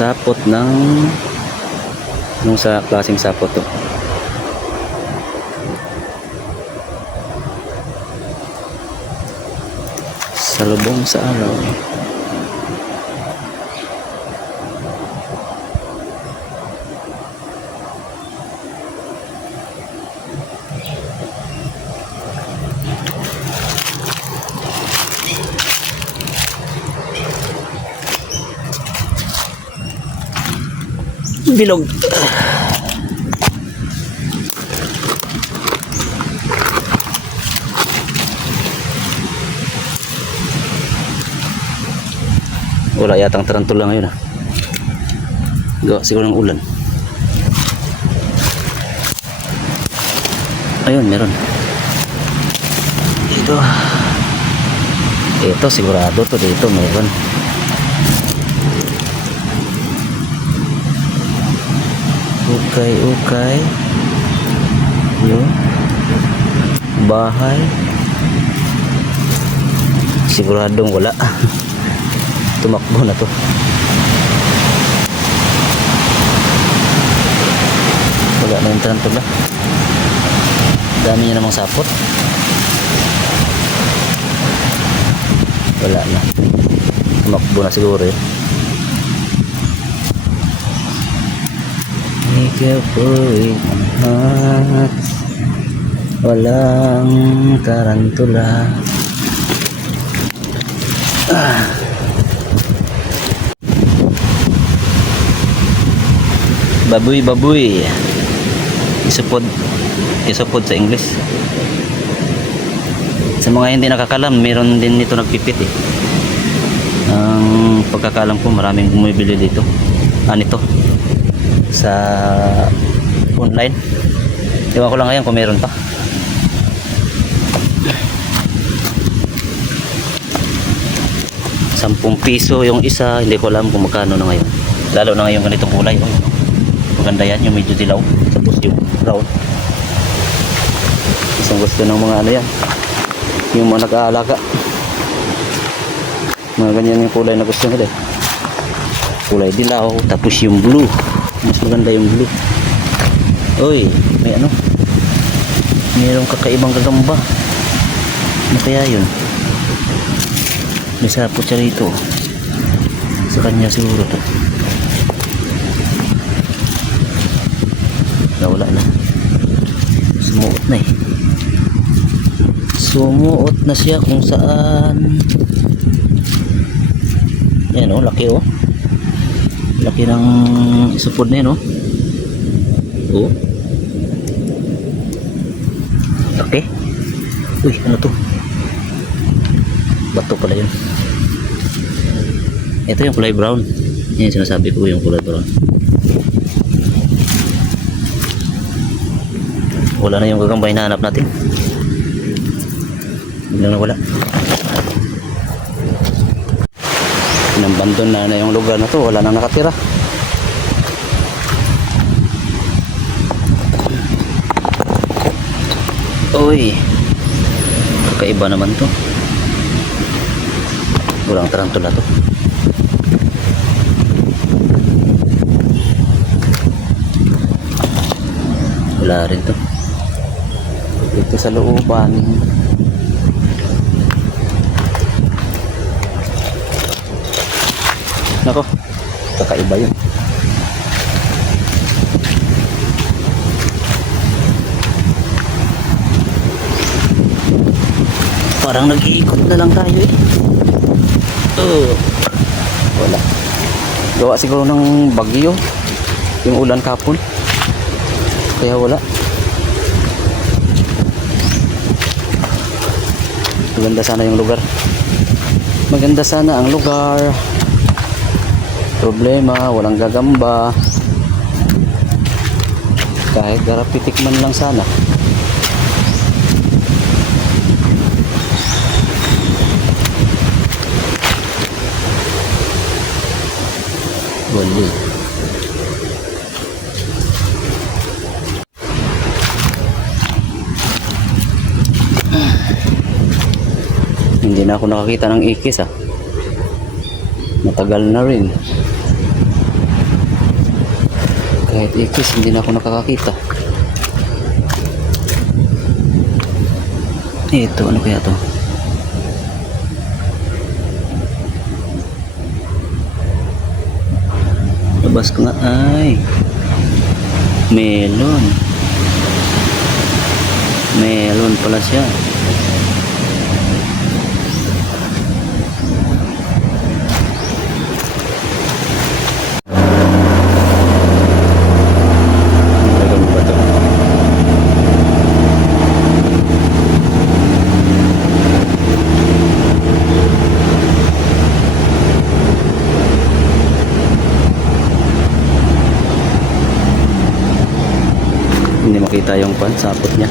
sapot ng nung sa klaseng sapot to. Salubong sa araw. Bilog. Wala yatang tarantula ngayon ah. Gawa siguro ng ulan. Ayun, meron. Ito sigurado to dito meron. Ukay. Yun. Bahay. Siguradong wala. Tumakbo na to. Wala na yung tarantula. Dami niya namang sapot. Wala na. Tumakbo na siguro eh. Ikaw po'y manhat, walang tarantula. Baboy. Isupod sa English. Sa mga hindi nakakalam, meron din nito nagpipit eh. Ang pagkakalam ko, maraming bumibili dito. Nito sa online. Ewan ko lang ngayon kung meron pa. ₱10 yung isa, hindi ko alam kung magkano na ngayon. Lalo na ngayon ganitong kulay. Maganda yan, yung medyo dilaw. Tapos yung brown. Isang gusto ng mga ano yan, yung mga nag-aalaga. Mga ganyan yung kulay na gusto nila. Kulay dilaw, tapos yung blue. Mas maganda yung blue. Uy, may ano, mayroong kakaibang gagamba. Ano kaya yun? May sapot siya rito. Sa kanya siguro to. Nawala na. Sumuot na eh. Sumuot na siya kung saan. Yan oh, laki oh. Laki ng isupod na yun oh. Oh. Laki. Uy, ano to? Bato pala yun. Ito yung kulay brown. Yan yung sinasabi ko, yung kulay brown. Wala na yung gagambay na hanap natin. Biglang nawala. Inabandon na yung lugar na to. Wala nang nakatira. Uy, kakaiba naman to. Walang tarantula to. Wala rin to. Dito sa looban. Nako, kakaiba yun. Parang nag-iikot na lang tayo eh. Wala. Gawa siguro ng bagyo yung ulan kapon. Kaya wala. Maganda sana yung lugar. Maganda sana ang lugar. Problema, walang gagamba. Kahit garapitik man lang sana. Wali. Hindi na ako nakakita ng ikis ah. Matagal na rin. Kahit ikis, hindi na ako nakakakita. Ito, ano kaya to? Labas ko nga, ay melon. Melon pala siya. Melon ba to? Hindi makita yung sapot niya.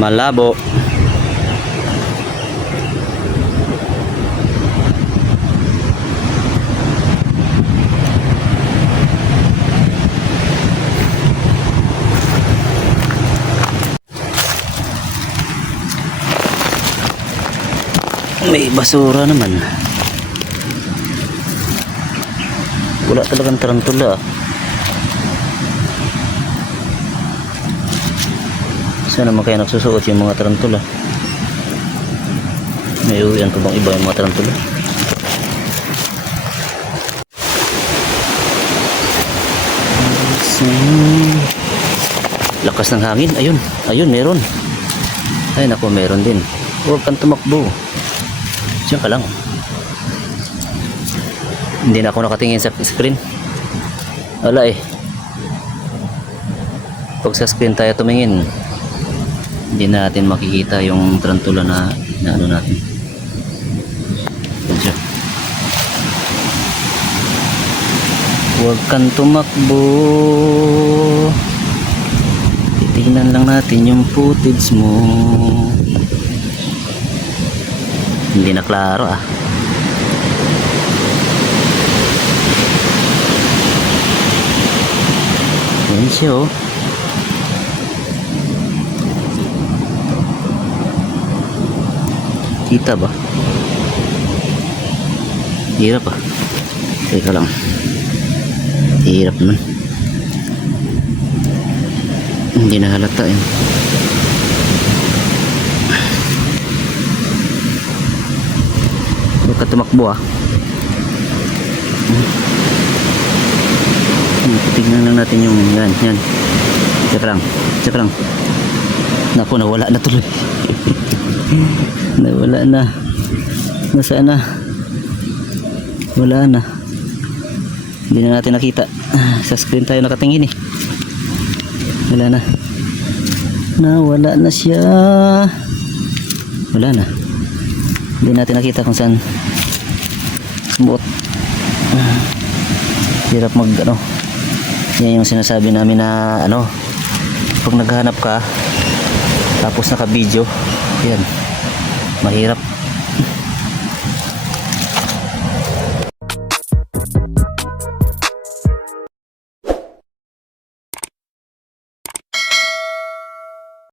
Malabo. May basura naman. Wala talagang tarantula. Sana naman kaya nagsusuot yung mga tarantula. May uwian pa bang iba yung mga tarantula? Lakas ng hangin. Ayun, ayun, meron. Ay nako, meron din. Huwag kang tumakbo. Diyan ka lang. Hindi na ako nakatingin sa screen. Wala eh. Pag sa screen tayo tumingin, hindi natin makikita yung tarantula na ano natin. Diyan. Huwag kang tumakbo. Titignan lang natin yung footage mo. Hindi na klaro ah. Yan siya oh. Kita ba? Hirap ah. Teka lang. Hirap naman. Hindi na halata eh. Huwag ka tumakbo ah. Tignan lang natin yung yan. Tsaka lang. Naku, nawala na tuloy. Nawala na. Nasaan na? Wala na. Hindi na natin nakita. Sa screen tayo nakatingin eh. Wala na. Nawala na siya. Wala na. Hindi natin nakita kung saan sumuot. Hirap mag ano. Yan yung sinasabi namin na ano, pag naghahanap ka tapos naka video, yan, mahirap.